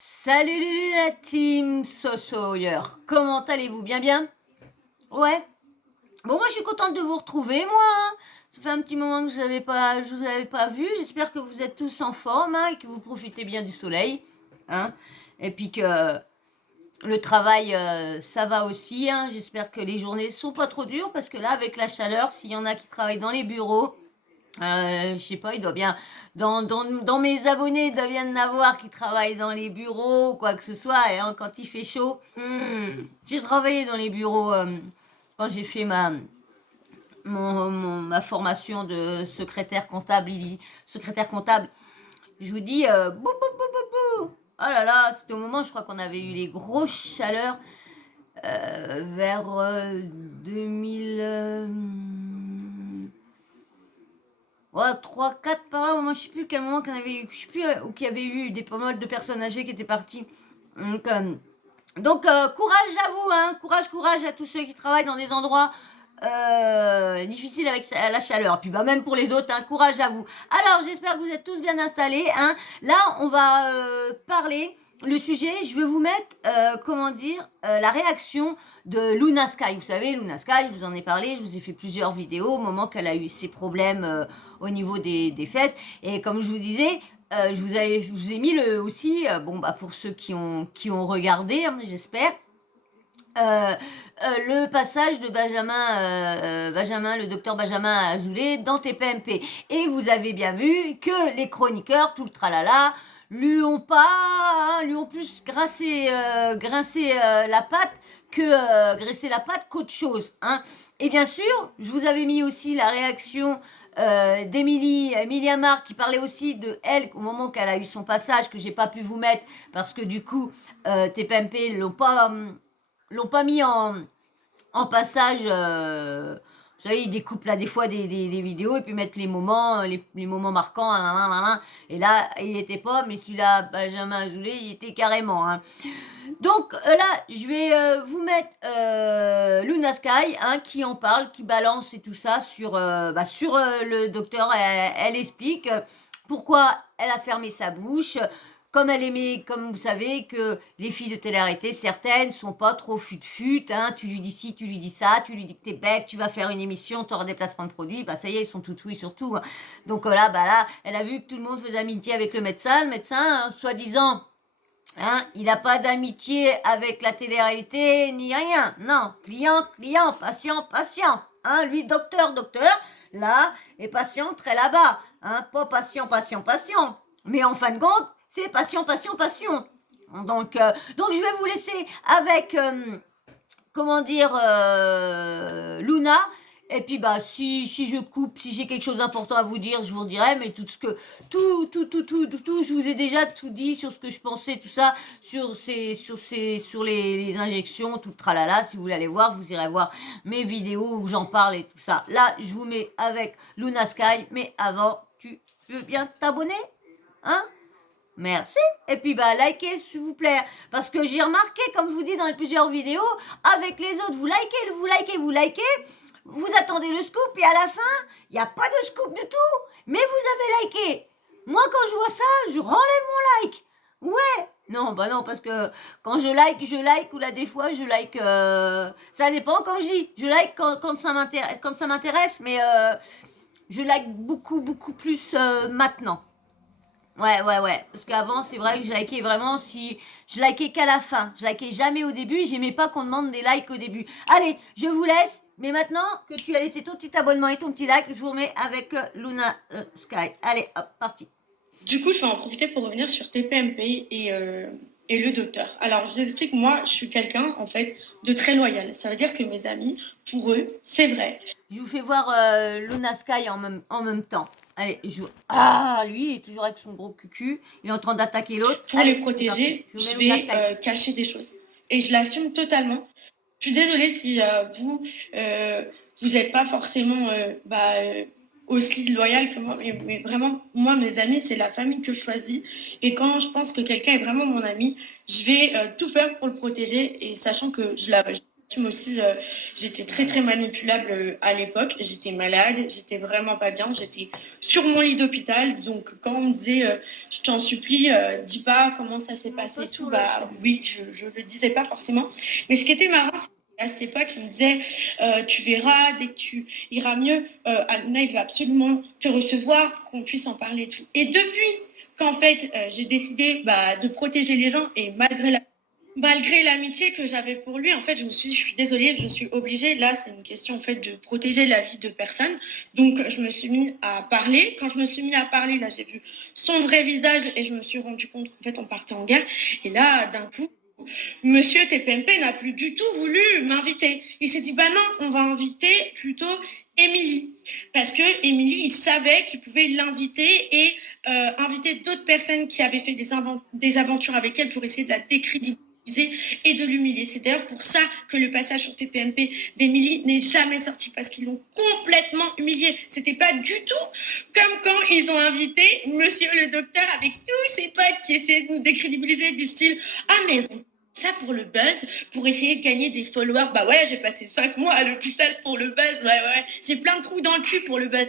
Salut la team Sosoyer, comment allez-vous? Bien bien? Ouais. Bon, moi je suis contente de vous retrouver, moi, hein. Ça fait un petit moment que je vous avais pas vu. J'espère que vous êtes tous en forme, hein, et que vous profitez bien du soleil, hein. Et puis que le travail, ça va aussi, hein. J'espère que les journées sont pas trop dures parce que là, avec la chaleur, s'il y en a qui travaillent dans les bureaux, je sais pas, il doit bien dans mes abonnés, il doit bien y en avoir qui travaillent dans les bureaux, quoi que ce soit, et hein, quand il fait chaud, j'ai travaillé dans les bureaux, quand j'ai fait ma formation de secrétaire comptable. Je vous dis, bou, bou, bou, bou, bou. Oh là là, c'était au moment, je crois qu'on avait eu les grosses chaleurs, vers 2000... Ouais, 3, 4 par là, moi je sais plus quel moment qu'on avait eu, je sais plus où qu'il y avait eu pas mal de personnes âgées qui étaient parties. Donc, courage à vous, hein, courage à tous ceux qui travaillent dans des endroits difficiles avec la chaleur. Puis bah même pour les autres, hein, courage à vous. Alors j'espère que vous êtes tous bien installés, hein. Là on va parler. Le sujet, je vais vous mettre, la réaction de Luna Sky. Vous savez, Luna Sky, je vous en ai parlé, je vous ai fait plusieurs vidéos au moment qu'elle a eu ses problèmes au niveau des fesses. Et comme je vous disais, je vous ai mis aussi, bon bah pour ceux qui ont regardé, hein, j'espère, le passage de Benjamin, le docteur Benjamin Azoulay dans TPMP. Et vous avez bien vu que les chroniqueurs, tout le tralala, lui ont plus grincé la patte que graisser la patte qu'autre chose, hein. Et bien sûr, je vous avais mis aussi la réaction Emilia Marc, qui parlait aussi de elle au moment qu'elle a eu son passage, que j'ai pas pu vous mettre parce que du coup TPMP l'ont pas mis en passage. Vous savez, ils découpent là des fois des vidéos et puis mettent les moments marquants, hein, hein, hein, hein. Et là, il était pas, mais celui-là, Benjamin Azoulay, il était carrément, hein. Donc là, je vais vous mettre Luna Sky, hein, qui en parle, qui balance et tout ça sur le docteur. Elle explique pourquoi elle a fermé sa bouche. Comme elle aimait, comme vous savez, que les filles de télé-réalité, certaines, sont pas trop fut-fut, hein. Tu lui dis ci, tu lui dis ça, tu lui dis que t'es bête, tu vas faire une émission, tu auras des placements de produits, bah ça y est, ils sont tout oui surtout, hein. Donc là, elle a vu que tout le monde faisait amitié avec le médecin, hein, soi-disant, hein, il n'a pas d'amitié avec la télé-réalité ni rien. Non, client, patient. Hein, lui, docteur, là, et patient, très là-bas. Hein, pas patient. Mais en fin de compte, c'est patient. Donc je vais vous laisser avec, Luna. Et puis bah si je coupe, si j'ai quelque chose d'important à vous dire, je vous dirai. Mais tout, je vous ai déjà tout dit sur ce que je pensais, tout ça, sur les injections, tout le tralala. Si vous voulez aller voir, vous irez voir mes vidéos où j'en parle et tout ça. Là, je vous mets avec Luna Sky. Mais avant, tu veux bien t'abonner, hein? Merci. Et puis likez s'il vous plaît. Parce que j'ai remarqué, comme je vous dis dans plusieurs vidéos, avec les autres, vous likez. Vous attendez le scoop et à la fin, il n'y a pas de scoop du tout. Mais vous avez liké. Moi, quand je vois ça, je renlève mon like. Ouais. Non, bah non, parce que quand je like, ou là, des fois, je like, ça dépend, comme je dis. Je like quand ça m'intéresse, mais je like beaucoup plus maintenant. Ouais. Parce qu'avant, c'est vrai que je likais vraiment si je likais qu'à la fin. Je likais jamais au début. J'aimais pas qu'on demande des likes au début. Allez, je vous laisse. Mais maintenant que tu as laissé ton petit abonnement et ton petit like, je vous remets avec Luna Sky. Allez, hop, parti. Du coup, je vais en profiter pour revenir sur TPMP et le docteur. Alors, je vous explique, moi, je suis quelqu'un, en fait, de très loyal. Ça veut dire que mes amis, pour eux, c'est vrai. Je vous fais voir Luna Sky en même temps. Allez, Ah, lui, il est toujours avec son gros cucu. Il est en train d'attaquer l'autre. Pour Allez, les protéger, je je vous mets Luna vais Sky. cacher des choses. Et je l'assume totalement. Je suis désolée si vous n'êtes pas forcément aussi loyal que moi, mais vraiment, moi, mes amis, c'est la famille que je choisis. Et quand je pense que quelqu'un est vraiment mon ami, je vais tout faire pour le protéger, et sachant que je la Moi aussi, j'étais très très manipulable à l'époque. J'étais malade, j'étais vraiment pas bien. J'étais sur mon lit d'hôpital. Donc quand on me disait, je t'en supplie, dis pas comment ça s'est Non, passé pas et tout, sur la bah chaîne. oui, je le disais pas forcément. Mais ce qui était marrant, c'est qu'à cette époque, il me disait, tu verras, dès que tu iras mieux, Aluna, il va absolument te recevoir, qu'on puisse en parler et tout. Et depuis qu'en fait, j'ai décidé bah, de protéger les gens et malgré l'amitié que j'avais pour lui, en fait, je me suis dit, je suis désolée, je suis obligée. Là, c'est une question, en fait, de protéger la vie de personne. Donc, je me suis mis à parler. Quand je me suis mis à parler, là, j'ai vu son vrai visage et je me suis rendu compte qu'en fait, on partait en guerre. Et là, d'un coup, Monsieur TPMP n'a plus du tout voulu m'inviter. Il s'est dit, bah non, on va inviter plutôt Émilie. Parce que Émilie, il savait qu'il pouvait l'inviter et inviter d'autres personnes qui avaient fait des aventures avec elle pour essayer de la décrédibiliser et de l'humilier. C'est d'ailleurs pour ça que le passage sur TPMP d'Émilie n'est jamais sorti, parce qu'ils l'ont complètement humilié. C'était pas du tout comme quand ils ont invité Monsieur le Docteur avec tous ses potes qui essayaient de nous décrédibiliser du style « Ah, mais elles ont ça pour le buzz, pour essayer de gagner des followers. Bah ouais, j'ai passé 5 mois à l'hôpital pour le buzz. Ouais. J'ai plein de trous dans le cul pour le buzz. »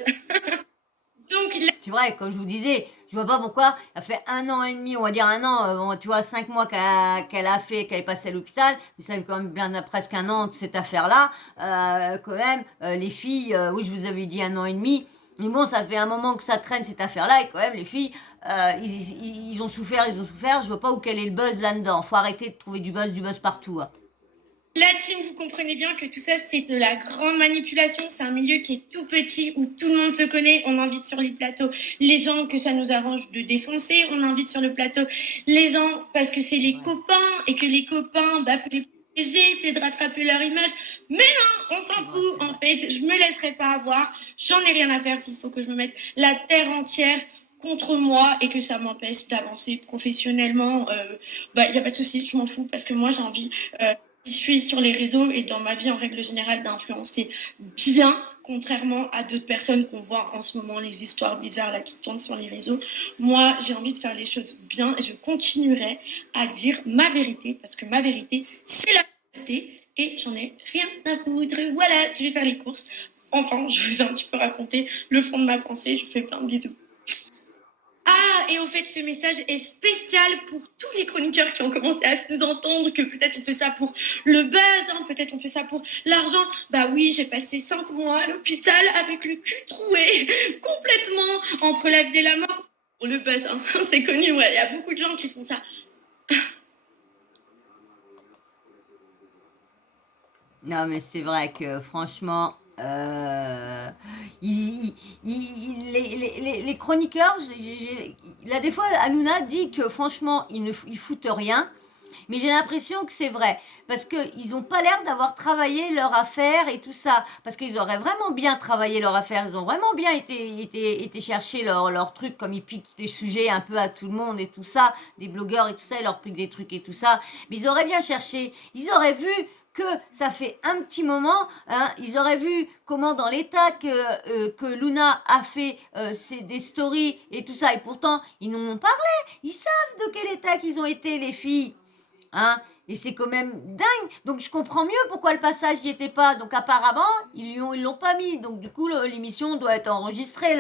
Donc là, C'est vrai, comme je vous disais, je vois pas pourquoi, ça fait 1 an et demi, on va dire 1 an, bon, tu vois, 5 mois qu'elle est passée à l'hôpital, mais ça fait quand même bien presque 1 an de cette affaire-là, quand même, les filles, oui, je vous avais dit 1 an et demi, mais bon, ça fait un moment que ça traîne cette affaire-là, et quand même, les filles, ils ont souffert, je vois pas où quel est le buzz là-dedans, faut arrêter de trouver du buzz partout, hein. la team, vous comprenez bien que tout ça, c'est de la grande manipulation. C'est un milieu qui est tout petit, où tout le monde se connaît. On invite sur les plateaux les gens que ça nous arrange de défoncer. On invite sur le plateau les gens parce que c'est les copains et que les copains, bah, faut les protéger, c'est de rattraper leur image. Mais non, on s'en C'est vrai, fout. c'est En vrai. fait, je me laisserai pas avoir. J'en ai rien à faire s'il faut que je me mette la terre entière contre moi et que ça m'empêche d'avancer professionnellement. Bah, il y a pas de souci, je m'en fous, parce que moi, j'ai envie, je suis sur les réseaux et dans ma vie en règle générale, d'influencer bien, contrairement à d'autres personnes qu'on voit en ce moment, les histoires bizarres là qui tournent sur les réseaux. Moi, j'ai envie de faire les choses bien et je continuerai à dire ma vérité, parce que ma vérité, c'est la vérité et j'en ai rien à foutre. Voilà, je vais faire les courses. Enfin, je vous ai un petit peu raconté le fond de ma pensée. Je vous fais plein de bisous. Ah, et au fait, ce message est spécial pour tous les chroniqueurs qui ont commencé à sous-entendre que peut-être on fait ça pour le buzz, hein, peut-être on fait ça pour l'argent. Bah oui, j'ai passé 5 mois à l'hôpital avec le cul troué, complètement entre la vie et la mort. Pour le buzz, hein, c'est connu, ouais, il y a beaucoup de gens qui font ça. Non, mais c'est vrai que franchement, les chroniqueurs, là des fois, Hanouna dit que franchement, ils foutent rien. Mais j'ai l'impression que c'est vrai. Parce qu'ils n'ont pas l'air d'avoir travaillé leur affaire et tout ça. Parce qu'ils auraient vraiment bien travaillé leur affaire. Ils ont vraiment bien été chercher leur truc, comme ils piquent les sujets un peu à tout le monde et tout ça. Des blogueurs et tout ça, ils leur piquent des trucs et tout ça. Mais ils auraient bien cherché. Ils auraient vu que ça fait un petit moment, hein, ils auraient vu comment dans l'état que Luna a fait des stories et tout ça, et pourtant ils n'en ont parlé, ils savent de quel état qu'ils ont été les filles, hein, et c'est quand même dingue. Donc je comprends mieux pourquoi le passage n'y était pas. Donc apparemment ils l'ont pas mis. Donc du coup l'émission doit être enregistrée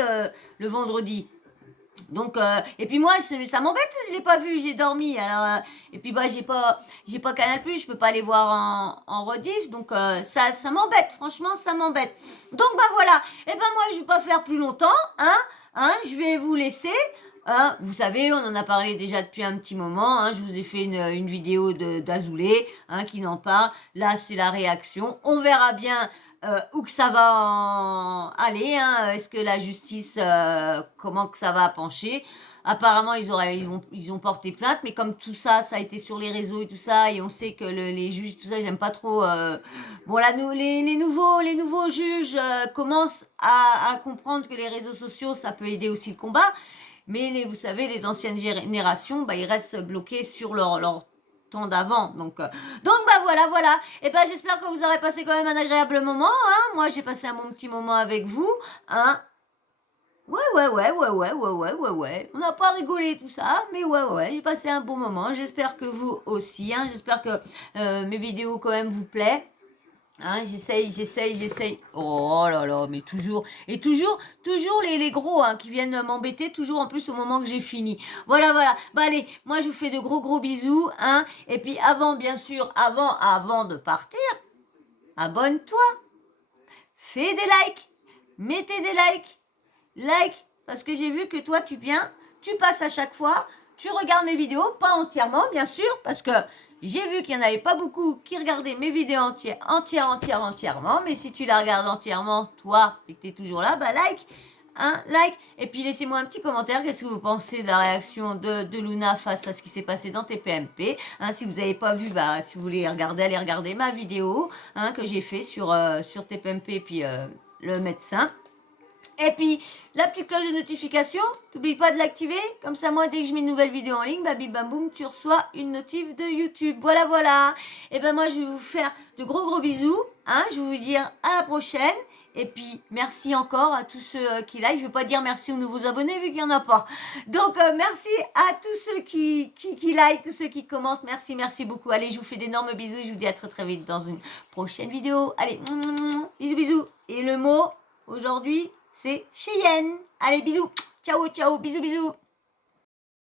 le vendredi. Donc et puis moi ça m'embête, je l'ai pas vu, j'ai dormi. Alors et puis bah j'ai pas Canal+, je peux pas aller voir en rediff. Donc ça m'embête, franchement ça m'embête. Donc bah voilà. Et ben moi je vais pas faire plus longtemps, hein, je vais vous laisser. Hein, vous savez, on en a parlé déjà depuis un petit moment. Hein, je vous ai fait une vidéo d'Azoulay, hein, qui n'en parle. Là, c'est la réaction. On verra bien où que ça va aller. Hein. Est-ce que la justice, comment que ça va pencher? Apparemment, ils ont porté plainte, mais comme tout ça, ça a été sur les réseaux et tout ça, et on sait que les juges, tout ça, j'aime pas trop. Bon, là, les nouveaux juges commencent à comprendre que les réseaux sociaux, ça peut aider aussi le combat. Mais vous savez, les anciennes générations, bah, ils restent bloqués sur leur temps d'avant. Donc bah voilà. Et ben j'espère que vous aurez passé quand même un agréable moment. Hein. Moi, j'ai passé un bon petit moment avec vous. Hein. Ouais. On n'a pas rigolé tout ça, mais ouais, j'ai passé un bon moment. J'espère que vous aussi. Hein. J'espère que mes vidéos quand même vous plaisent. Hein, j'essaye. Oh là là, mais toujours, et toujours les gros hein, qui viennent m'embêter, toujours en plus au moment que j'ai fini. Voilà, voilà. Bah allez, moi je vous fais de gros bisous, hein. Et puis avant, bien sûr, avant de partir, abonne-toi, fais des likes, mettez des likes, parce que j'ai vu que toi tu viens, tu passes à chaque fois, tu regardes mes vidéos, pas entièrement bien sûr, parce que j'ai vu qu'il n'y en avait pas beaucoup qui regardaient mes vidéos entièrement, mais si tu la regardes entièrement, toi, et que tu es toujours là, bah like, hein, like, et puis laissez-moi un petit commentaire, qu'est-ce que vous pensez de la réaction de Luna face à ce qui s'est passé dans TPMP, hein, si vous n'avez pas vu, bah, si vous voulez regarder, allez regarder ma vidéo, hein, que j'ai fait sur TPMP, et puis le médecin. Et puis, la petite cloche de notification, n'oublie pas de l'activer. Comme ça, moi, dès que je mets une nouvelle vidéo en ligne, bah, bim, bam, boum, tu reçois une notif de YouTube. Voilà, voilà. Et ben moi, je vais vous faire de gros bisous. Hein, je vais vous dire à la prochaine. Et puis, merci encore à tous ceux qui like. Je ne veux pas dire merci aux nouveaux abonnés vu qu'il n'y en a pas. Donc, merci à tous ceux qui like, tous ceux qui commentent. Merci beaucoup. Allez, je vous fais d'énormes bisous et je vous dis à très vite dans une prochaine vidéo. Allez, bisous. Et le mot aujourd'hui, c'est Cheyenne. Allez, bisous. Ciao, bisous.